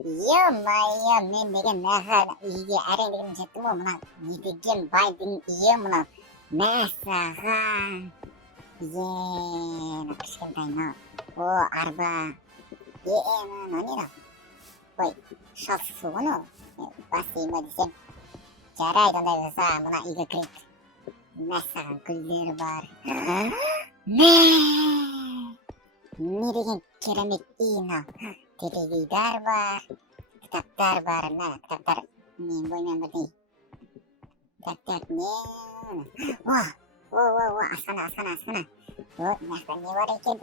Ё-моё, мен деген нахал үйге әрең дегенім жеттім ғой, мына не деген байдың үйі мынау. Мәссаған. Кішкентай мынау. О, арба. Мынау не мынау? Ой, шалсы су ғой мынау. Бас дейін ба десем. Жарайды, ондай болса мына үйге кірейік. Мәссаған, гүлдері бар. Не деген керемет үй мынау. Телевизор бар. Кітаптар бар. Мына кітаптар мен боймен бірдей. Так, не? Асхана. Вот, мынақта не бар екен?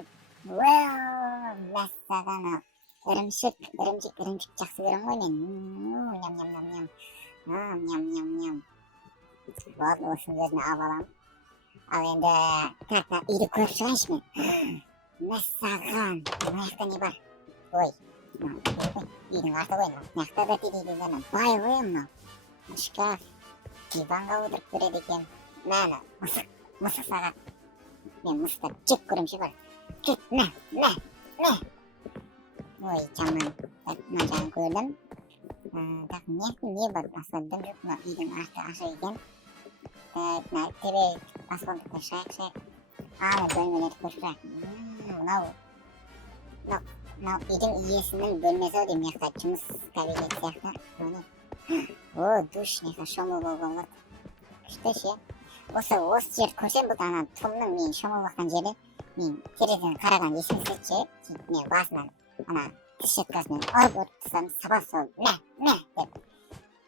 Мәссаған. Ірімшік жақсы көремін ғой мен. Ням. Вот, осының өзін алып аламын. Ал енді, үйді көріп шығайыншы мен. Мәссаған. Мынақта не бар? Ой, үйдің арты ғой мынау. Мынақта да телевизор бай ғой мынау. Шкаф, диванға отырып көреді екен. Мәні, мысық сағат. Мен мысықтар жек көремші бар. Кет, мә. Ой, жаман. Мына жағын көрдім. Не бар? Басқа дым жоқ. Мына үйдің арты ашық екен. Мына терек, баспалдықта шайық. Аны бөлмелерді көріп тұрайық. Мынау үйдің иесінің бөлмесі деймін, мынақта жұмыс кабинет сияқты. О, душ, мынақта шомылуға болады. Күшті ше. Осы жерді көрсем, бұл ана тұмның мен шомылып жері, мен терезеден қараған есім сетше, мен басынан ана тіс щеткасымен ұрып отырсам, сабақ сол, мә деп.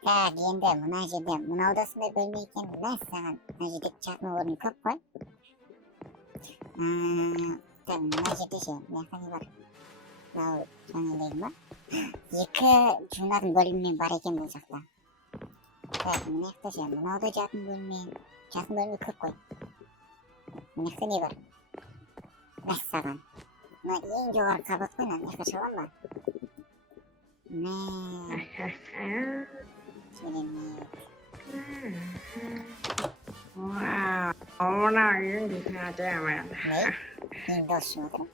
Так, енді мына жерде мынау да сондай бөлме екен. Мәссаған, мына жерде жатын орын көп қой. Так, мына жерде ше, мынақта не бар? Мынау жаңылдайын ба? Екі жуынатын бөліммен бар екен бұл жақта. Так, мынақта ше, мынау да жатын бөлме көп қой. Мынақта не бар? Мәссаған. Мына ең жоғары қабат қой, мынақта шалам ба? Керемет. Вау, мынау үйің әдемі. Не? Мен дос шығып отырмын.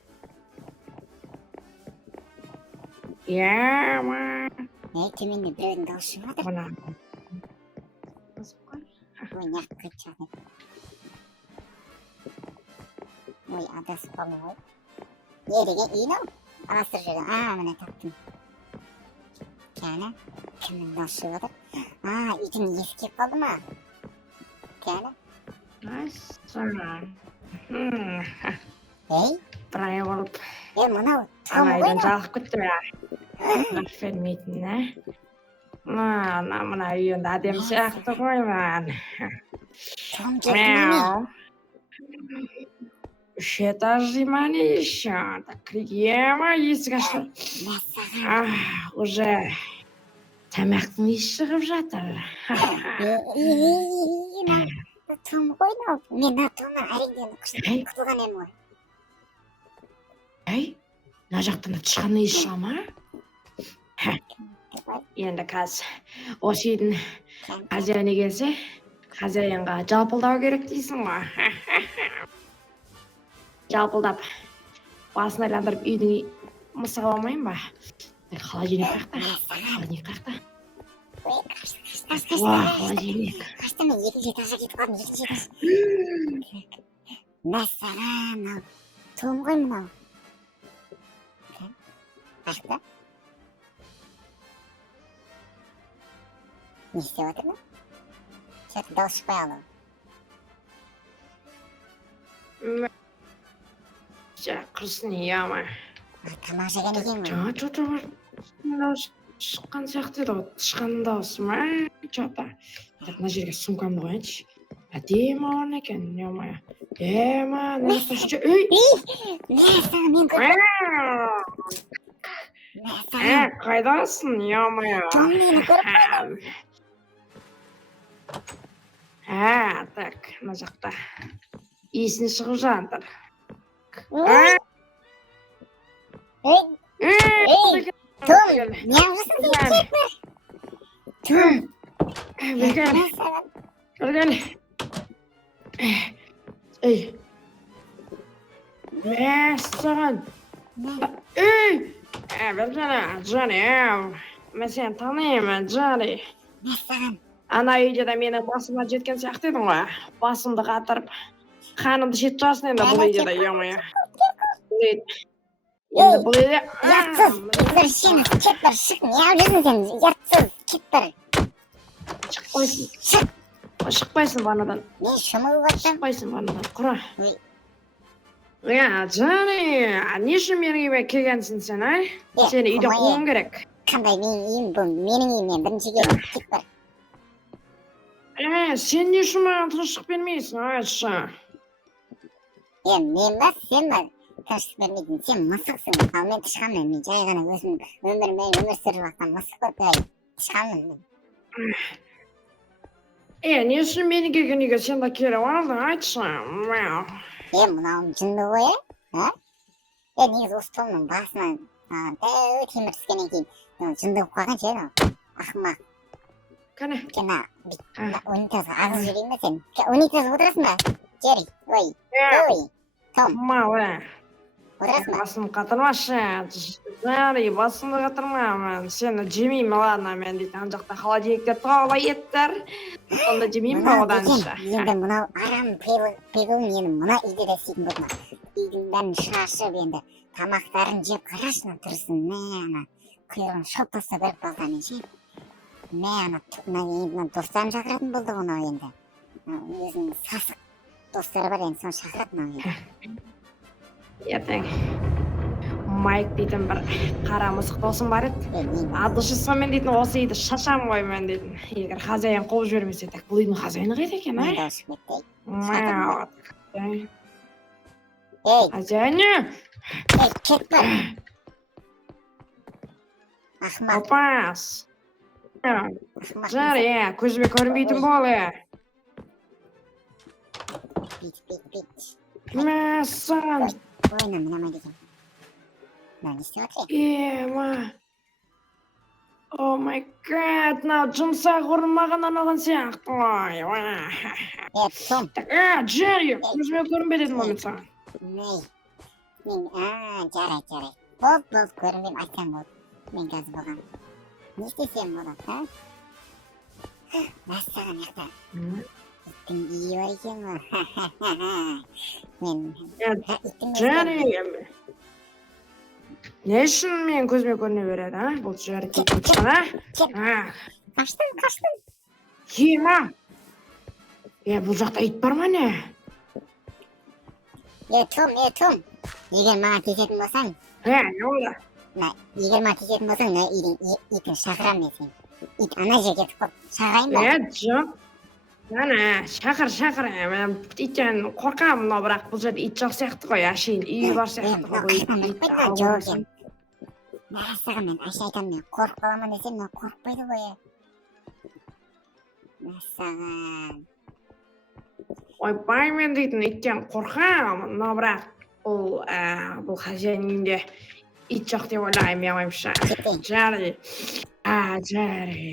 Төменде біреудің дауысы шығып отыр. Ой, неғып кетіп шығатын. Ой, адасып қалдым ғой. Не деген үй мынау? Арастырып жүрген. Міне таптым. Кәні, кімнің дауысы шығып отыр? Үйдің иесі келіп қалды ма? Кәні. Ей? Бір болып. Мынау Том ғой Айдан жалқып кетті ме? Лaf vermейтін, Мына үй енді әдемі сияқты ғой мен. Том келді ме? Үш этажды ма не еще? Так, ема есік ашылып. Мәссаған. Уже тамақтың иісі шығып жатыр. Том ғой мынау. Мен Томнан әрең құтылған едім ғой. Мына жақтан тышқанның иісі шыға ма? Енді қазір осы үйдің хозяйны келсе, хозяйынға жалпылдау керек дейсің ғой. Жалпылдап, басын айландырып үйдің мысығы алмайын ба? Холодильник қақта. Холодильник. Қашты мен екінші этажға кетіп қалдым, екінші этаж. Мәссаған, Том ғой мынау. Қашты? Не істеп отыр ма? Что-то дауыс шықпай қалды. Құрсын ема. Тамақ жеген екен ғой. Что-то бар. Дауыс шыққан сияқты еді ғой. Тышқанның дауысы ма? Что-то. Мына жерге сумкамды қояйыншы. Әдемі орын екен, ема. Мәссаған, мен көрдім. Қайдасың, ема. Том мені көріп қойды. Так, мына жақта. Иісін шығып жатыр. Том, неғылсың сен кет бар? Том. Көрген. Мәссаған. Bilsene Johnny. Men seni tanıyayım Johnny. Мәссаған. Ana uyda da mening bosimga jetgan сияқты eding ғой. Bosimni qatirib, qanimni chet joysin endi bu uyda yomaya. Endi bu uyda Ұятсыз, извращенец, кет бір, шық, не алып жүрсің сен, ұятсыз, кет бір. шықпайсың. Шық. Шықпайсың ваннадан. Мен шомылып жатсам. Шықпайсың ваннадан. Құра. Ой. Johnny, не үшін менің үйіме келгенсің сен, а? Сені үйде қуғым керек. Қандай менің үйім, бұл менің үйім, мен бірінші келдім, кет бір. Сен не үшін маған тыныштық бермейсің, айтшы. Мен ба, сен ба? Тыныштық бермейтін, сен мысықсың, ал мен тышқанмын, мен жай ғана өзім өмірмен өмір сүріп жатқан мысық қой, тышқанмын мен. Не үшін мені келген үйге сен де келіп алдың, айтшы. Мынауым жынды ғой, а? Негізі осы томның басынан дәу темір түскеннен кейін жынды болып қалған ше, ақымақ. Кәне. Унитазға ағызып жіберейін ба сен? Унитазға отырасың ба? Джерри, ой, Том. Отырасың ба? Басым қатырмашы. Джерри, басымды қатырма. Сені жемеймін, ладно, мен дейді. Ана жақта холодильникте тола еттер. Сонда жемеймін ба одан ше. Енді мынау арам пиғыл мені мына үйде де істейтін болды ма? Үйдің бәрін шашып енді тамақтарын жеп қарашына тұрсын. Ана құйрығын шоп тастап беріп қалса мен ше. Ана достарын шақыратын болды ғынау енді. Өзінің сасық достары бар енді соны шақыратын ау енді. Ертең Майк дейтін бір қара мысық досым бар еді. Адылшысымен дейтін осы үйді шашам ғой мен дейтін. Егер хозяин қуып жібермесе, так бұл үйдің хозяины қайда екен, а? Хозяйны? Кет бір. Ақымақ. Опас. Жар, көзіме көрінбейтін бол, Бит. Мәссаған. Ойна, мінамайды екен. Не істеп отыр? О май гад, мынау жұмсақ ұрынмаған арналған сияқты ғой. Том. Джерри, көзіме көрінбе дедім ғой мен саған. Жарай. Болды, көрінбеймін, айтсам болды. Мен қазір болған. Не істесем болады, а? Мәссаған яқта. Иттің үйі бар екен ғой. Джерри, не үшін мен көзіме көріне береді, а? Бұл Джерри дейтін тышқан, а? Қаштым. Ема! Бұл жақта ит бар ма не? Том. Егер маған тиісетін болсаң, Не болды? егер маған тиісетін болсаң, үйдің итін шақырам мен сен. Ит ана жерге кетіп қалып, шағайын ба? Жоқ. Шақыр. Мен иттен қорқамын, бірақ бұл жерде ит жоқ сияқты ғой, әшейін үйі бар сияқты ғой. Мәссаған мен әше айтамын, мен қорқып қаламын десем, мен қорқпайды ғой. Мәссаған. Ойбай, мен дейтін иттен қорқамын, бірақ бұл хозяин үйінде ит жоқ деп ойлаймын, мен ойымша. Джерри, Джерри,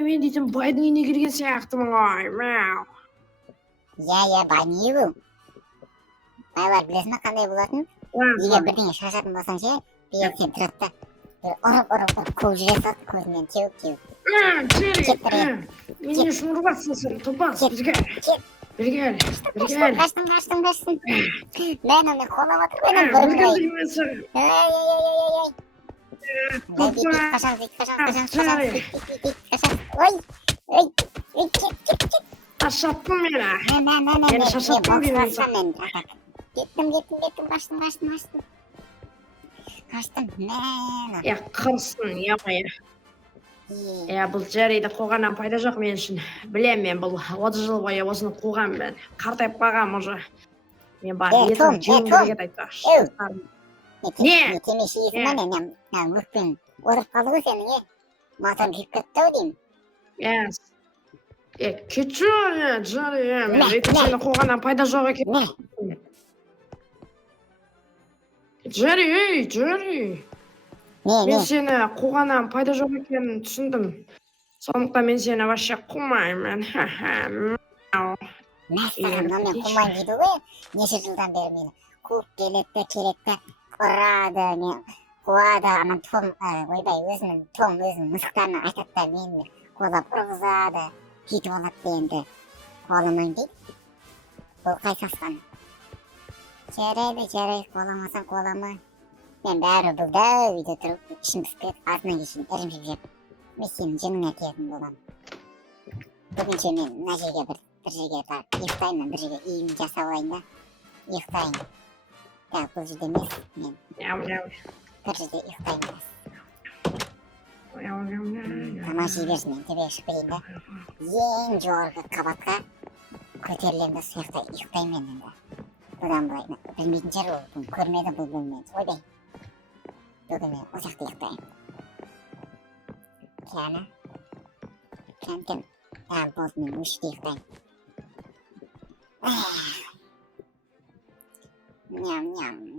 мен дейтін байдың үйіне келген сияқтымын ғой, мәу. Байдың үйі бұл. Байлар білесің ма қандай болатын? Егер бірдеңе шашатын болсаң ше, бейер сен тұрады да, ұрып қуып жүре салды көзінен теуіп. Джерри, мен не үшін ұрбатсың сен, тұлпас, бізге. Қаштым. Мен қолап отыр қойдым бұрымдай. Шашаттың мені. Шашаттың деймін сен. Кеттім. Қаштым. Қырсын, ямай. Бұл Джерриді қуғаннан пайда жоқ мен үшін. Білем мен, бұл 30 жыл бойы осыны қуған мен. Қартайып қалғам уже. Мен бар, етім жеуім керек айтпақшы. Не? Темеші есімі мен, мүкпен отырып қалды ғой сенің, Мотор күйіп кетті ау деймін. Кетші, Джерри, мен етім сені қуғаннан пайда жоқ екен. Джерри. Мен сені қуғаннан пайда жоқ екенін түсіндім. Сондықтан мен сені вообще қумаймын. Мәссаған, мен қумайын дейді ғой. Неше жылдан бері мені қуып келеді келеді ұрады мен қуады ана том ойбай өзінің мысықтарына айтады да мені қуалап ұрғызады бүйтіп алады енді қуаламаймын дейді. Бұл қай сасқаны? Жарайды қуаламасаң қуалама. Мен бәрі бұл дәу үйде тұрып ішім пісіп кетіп артынан кейін ірімшік жеп мен сенің жыныңа тиетін боламын. Бүгінше мен мына жерге бір жерге барып ұйықтаймын, бір жерге үйімді жасап алайын да ұйықтайын. Так, бұл жерде емес, мен бір жерде ұйықтаймын. Тамақ жей берсін, мен төбеге шығып кетейін да ең жоғарғы қабатқа көтерілемін да сол жақта ұйықтаймын мен енді. Бұдан былай білмейтін шығар ол, көрмеді бұл бөлмені. Ойбай, бүгін мен ол жақта ұйықтаймын. Кән. Болды, мен осы жерде ұйықтаймын. Ням.